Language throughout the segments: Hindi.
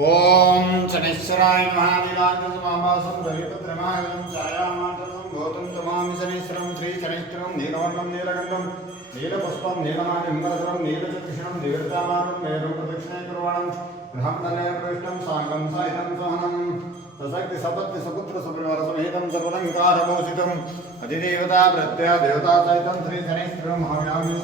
ॐ शनैश्वराय महाविलासमाभासं रविपत्रमायं छायामातरं गौतं तमामि शनैश्वरं श्रीशनैश्वरं नीलवर्णं, नीलकण्ठं, नीलपुष्पं नीलमालिम्बरधरं नीलचक्षुषणं निवृत्तामानं मेरुं प्रदक्षिणे कुर्वणं, गृहं तनयप्रविष्टं साङ्गं साहितं सहनं, सशक्ति, सपत्ति, सपुत्र सुपरिवारसमेतं सर्वलङ्कारभूषितम् अधिदेवता, प्रत्यया, देवता सहितं श्रीशनैश्वरं हव्यामि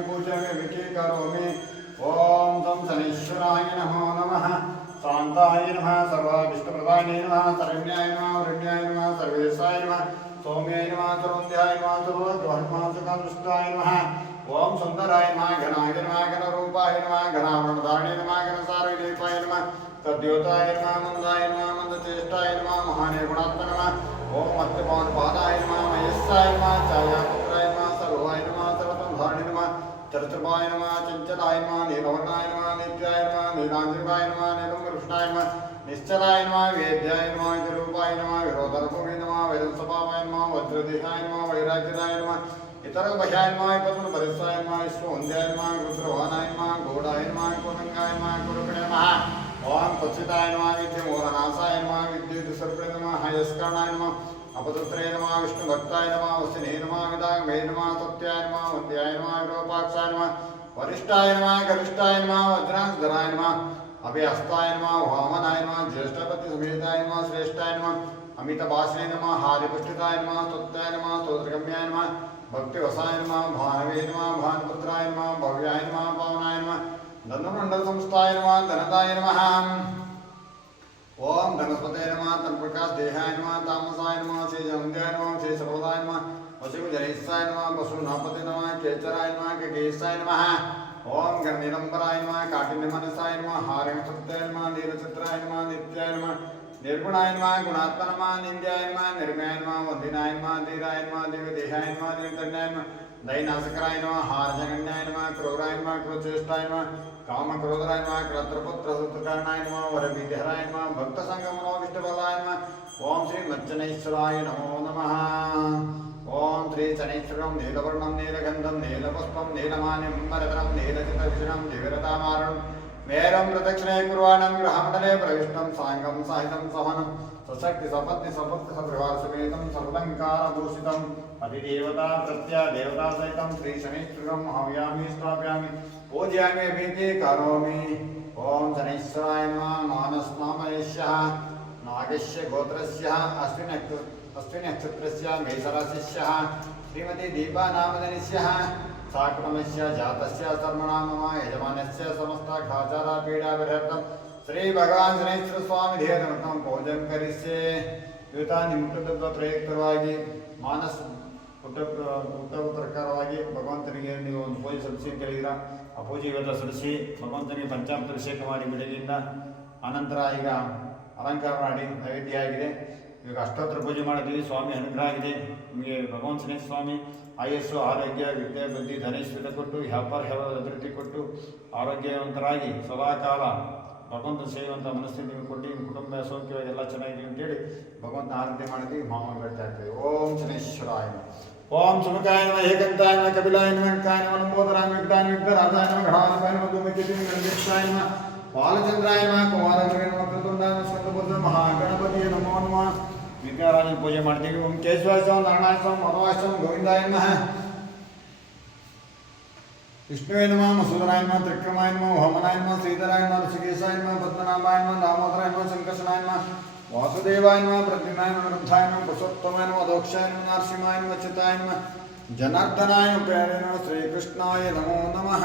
पूजयामि विकीकरोमि ॐ तं शनैश्वराय नमो नमः। తం శనీశ్వరాయ నమో నమః శాంతాయ నమః సర్వాభిష్టప్రదాయ నమః శరణ్యాయ నమః వరణ్యాయ నమః సర్వేశాయ నమః సౌమ్యాయ నమః సర్వంధ్యాయ నమః సర్వగ్రహణమాసకానుష్టాయ నమః ఓం సుందరాయ నమః ఘనాయ నమః ఘనరూపాయ నమః ఘనావరణధారణే నమః ఘనసారవిలేపాయ నమః తద్యోతాయ నమః మందాయ నమః మందచేష్టాయ నమః మహానే గుణాత్మ నమః ఓం चरत्रपाय नम चंचलाय नम, नीलवर्णाय नम, नित्याय नम नीलांजनाय नम नीलकृष्णाय नम, निश्चलाय नम, वेद्याय नम, विरूपाय नम विरोधर्भूमि नम वेदसपापाय नम वज्रदेशाय नम, वैराग्यदाय नम इतर भयाय नम पत्र भरसाय नम विश्ववंद्याय नम, रुद्रवाहनाय नम, घोड़ाय नम कुरंगाय नम कुरुकणे नम ओम पक्षिताय नम विद्यमोहनाशाय नम विद्युत सर्वे नम, हयस्करणाय नम నమ अपदुत्रे नमः, विष्णुभक्ताय नमः, वसिने नमः विदागमे नमः सत्याय नमः वन्द्याय नमः विरूपाक्षाय नमः, वरिष्ठाय नमः, गरिष्ठाय नमः वज्रांशधराय नमः अभयहस्ताय नमः, वामनाय नमः ज्येष्ठपति समेताय नमः, श्रेष्ठाय नमः अमितभाषणे नमः, हारिपुष्टिताय नमः, स्तुत्याय नमः, स्तोत्रगम्याय नमः, भक्तिवसाय नमः, भानवे नमः, भानुपुत्राय नमः, भव्याय नमः, पावनाय नमः दन्तमण्डलसंस्थाय नमः, धनदाय नमः। ओम धनस्पते नमः तन्प्रकाश देहाय नमः, तामसाय नमः श्री जंध्याय नमः श्री सर्वदाय नमः वसु जनेशाय नमः वसुनापते नमः केचराय नमः, केकेशाय नमः। ओम गणनीलंबराय नमः काटिन्यमनसाय नमः हारिणसत्याय नमः नीलचित्राय नमः, नित्याय नमः, निर्गुणाय नमः, गुणात्मा नमः निन्द्याय नमः निर्मयाय नमः वन्दिनाय नमः धीराय नमः दिव्यदेहाय नमः दिव्यतन्याय नमः दैनासकराय नमः हारजगन्याय नमः, क्रूराय नमः, क्रूरचेष्टाय नमः కామక్రోధరాయ మా క్రత్రపుత్ర సుతకర్ణాయ నమ వరవిధరాయ భక్త సంగమనో విష్ణుబలాయ ఓం శ్రీ మచ్చనేశ్వరాయ నమో నమ ఓం శ్రీ చనేశ్వరం నీలవర్ణం నీలగంధం నీలపుష్పం నీలమాన్యం వరదనం నీలచిత విషణం దివిరతామారణం मेरं प्रदक्षिणे कुर्वाणं गृहमण्डले प्रविष्टं साङ्गं साहितं सहनं सशक्ति सपत्ति सपत्ति सपरिवार समेतं सर्वलङ्कारभूषितम् अधिदेवता प्रत्या देवता सहितं श्री शनैश्वरं हव्यामि स्थापयामि पूजयामि भीति करोमि ॐ शनैश्वराय नमः मानस्नामयस्यः नागस्य गोत्रस्य अश्विन अश्विनि नक्षत्रस्य मेषराशिस्यः श्रीमती ಸಾಕುಣಮಸ್ಯ ಜಾತಸ್ಯ ಸರ್ವಣಾಮ ಯಜಮಾನಸ್ಯ ಸಮಸ್ತ ಖಾಚಾರ ಪೀಡಾಭಿರರ್ಥಂ ಶ್ರೀ ಭಗವಾನ್ ಶನೇಶ್ವರ ಸ್ವಾಮಿ ದೇಹದ ಪೂಜೆ ಕರಿಸೆ ಇವತ್ತ ನಿಮ್ಮ ಹುಟ್ಟುಹಬ್ಬ ಪ್ರಯುಕ್ತವಾಗಿ ಮಾನಸ್ ಹುಟ್ಟ ಪ್ರಕಾರವಾಗಿ ಭಗವಂತನಿಗೆ ನೀವು ಒಂದು ಪೂಜೆ ಸಲ್ಲಿಸಿ ಅಂತ ಹೇಳಿದ್ರ ಆ ಪೂಜೆ ಇವತ್ತು ಸಲ್ಲಿಸಿ ಭಗವಂತನಿಗೆ ಪಂಚಾಮೃತ ಅಭಿಷೇಕ ಮಾಡಿ ಬಿಡಲಿಂದ ಅನಂತರ ಈಗ ಅಲಂಕಾರ ಮಾಡಿ ನೈವೇದ್ಯ ಆಗಿದೆ. ಈಗ ಅಷ್ಟೋತ್ತರ ಪೂಜೆ ಮಾಡ್ತೀವಿ ಸ್ವಾಮಿ ಅನುಗ್ರಹ ಆಗಿದೆ. ನಿಮಗೆ ಭಗವಾನ್ ಶ್ರೀ ಸ್ವಾಮಿ, ಆಯಸ್ಸು, ಆರೋಗ್ಯ, ವಿದ್ಯೆ, ಬುದ್ಧಿ ಧನೇಶ್ವರ ಕೊಟ್ಟು ವ್ಯಾಪಾರ ವ್ಯವಹಾರ ಅಭಿವೃದ್ಧಿ ಕೊಟ್ಟು, ಆರೋಗ್ಯವಂತರಾಗಿ, ಸದಾಕಾಲ ಭಗವಂತ ಸೇವಂತ ಮನಸ್ಥಿತಿ ನೀವು ಕೊಟ್ಟು ನಿಮ್ಮ ಕುಟುಂಬ ಸೌಖ್ಯ ಎಲ್ಲ ಚೆನ್ನಾಗಿದೆ ಅಂತೇಳಿ ಭಗವಂತನ ಆರಾಧನೆ ಮಾಡಿದ್ವಿ, ಮಾಮೂಲು ಬೆಳ್ತಾ ಇರ್ತೀವಿ. ಓಂ ಶನೇಶ್ವರಾಯ ಓಂ ಸುಮಕಾಯ ಏಕಂತಾಯ ಕಪಿಲಾಯ ವೆಂಕಾಯ ಮನಮೋದರಾಯ ವಿಕ್ಟಾಯ ವಿಕ್ಟ ರಾಧಾಯ ಘಡಾನ ನಮ ಬಾಲಚಂದ್ರಾಯ ನಮ ಕುಮಾರಗಣೆ ನಮ ಕೃತುಂಡಾಯ ನಮ ಸ್ಕಂದಬುದ್ಧ ಮಹಾಗಣಪತಿಯ ನಮೋ ನಮಃ ವಿಘ್ನರಾಜನ ಪೂಜೆ ಮಾಡ್ತೀವಿ ಓಂ ಕೇಶವಾಯ ಸ್ವಾಮಿ ನಾರಾಯಣ ಸ್ವಾಮಿ ಮನವಾಯ ಸ್ವಾಮಿ ಗೋವಿಂದಾಯ ನಮಃ ವಿಷ್ಣುವೇ ನಮಃ ಮಸೂದರಾಯ ನಮಃ ತ್ರಿಕ್ರಮಾಯ ನಮಃ ವಾಮನಾಯ ನಮಃ ಶ್ರೀಧರಾಯ ನಮಃ ಋಷಿಕೇಶಾಯ ನಮಃ ಪದ್ಮನಾಭಾಯ ನಮಃ ದಾಮೋದರಾಯ ನಮಃ ಸಂಕರ್ಷಣಾಯ ನಮಃ ವಾಸುದೇವಾಯ ನಮಃ ಪ್ರದ್ಯುಮ್ನಾಯ ನಮಃ ವೃದ್ಧಾಯ ನಮಃ ಪುರುಷೋತ್ತಮಾಯ ನಮಃ ದೋಕ್ಷಾಯ ನಮಃ ನರಸಿಂಹಾಯ ನಮಃ ಅಚ್ಯುತಾಯ ನಮಃ ಜನಾರ್ದನಾಯ ನಮಃ ಪ್ರೇರಣೆ ನಮಃ ಶ್ರೀಕೃಷ್ಣಾಯ ನಮೋ ನಮಃ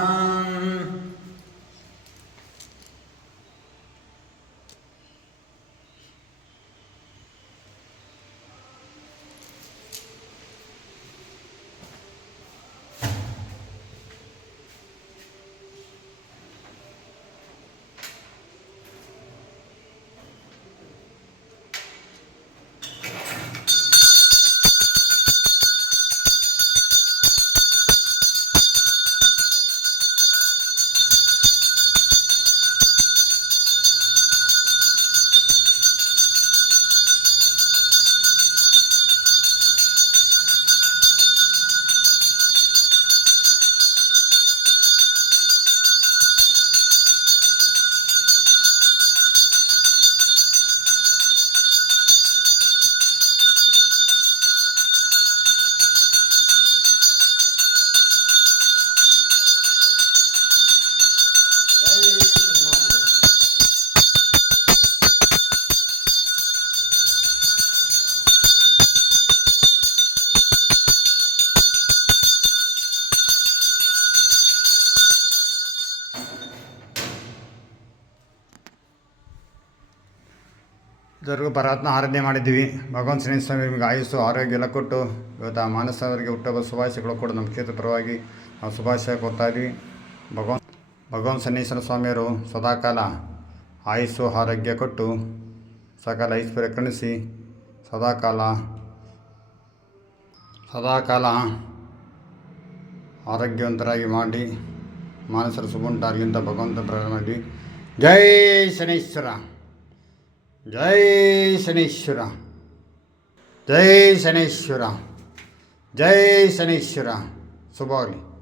ಎಲ್ಲರಿಗೂ ಪರಾತ್ಮ ಆರಾಧನೆ ಮಾಡಿದ್ದೀವಿ. ಭಗವಂತ ಶನಿ ಸ್ವಾಮಿ ನಿಮಗೆ ಆಯುಸ್ಸು, ಆರೋಗ್ಯ ಎಲ್ಲ ಕೊಟ್ಟು, ಇವತ್ತು ಆ ಮಾನಸವರಿಗೆ ಹುಟ್ಟಬ ಶುಭಾಶಯಗಳು ಕೊಡು ನಮ್ಮ ಕ್ಷೇತ್ರ ಪರವಾಗಿ ನಾವು ಶುಭಾಶಯ ಕೊಡ್ತಾ ಇದ್ವಿ ಭಗವಂತ ಭಗವಂತ ಶನೇಶ್ವರ ಸ್ವಾಮಿಯವರು ಸದಾಕಾಲ ಆಯುಸ್ಸು, ಆರೋಗ್ಯ ಕೊಟ್ಟು, ಸಕಾಲ ಐಶ್ವರ್ಯ ಕಣಿಸಿ ಸದಾಕಾಲ ಸದಾಕಾಲ ಆರೋಗ್ಯವಂತರಾಗಿ ಮಾಡಿ, ಮಾನಸರ ಶುಭುಂಟಾಗಲಿ ಅಂತ ಭಗವಂತ ಪ್ರಾರಂಭ ಮಾಡಿ. ಜೈ ಶನೀಶ್ವರ! జై శనీశ్వర. జై శనీశ్వర. జై శనీశ్వర. శుభోలి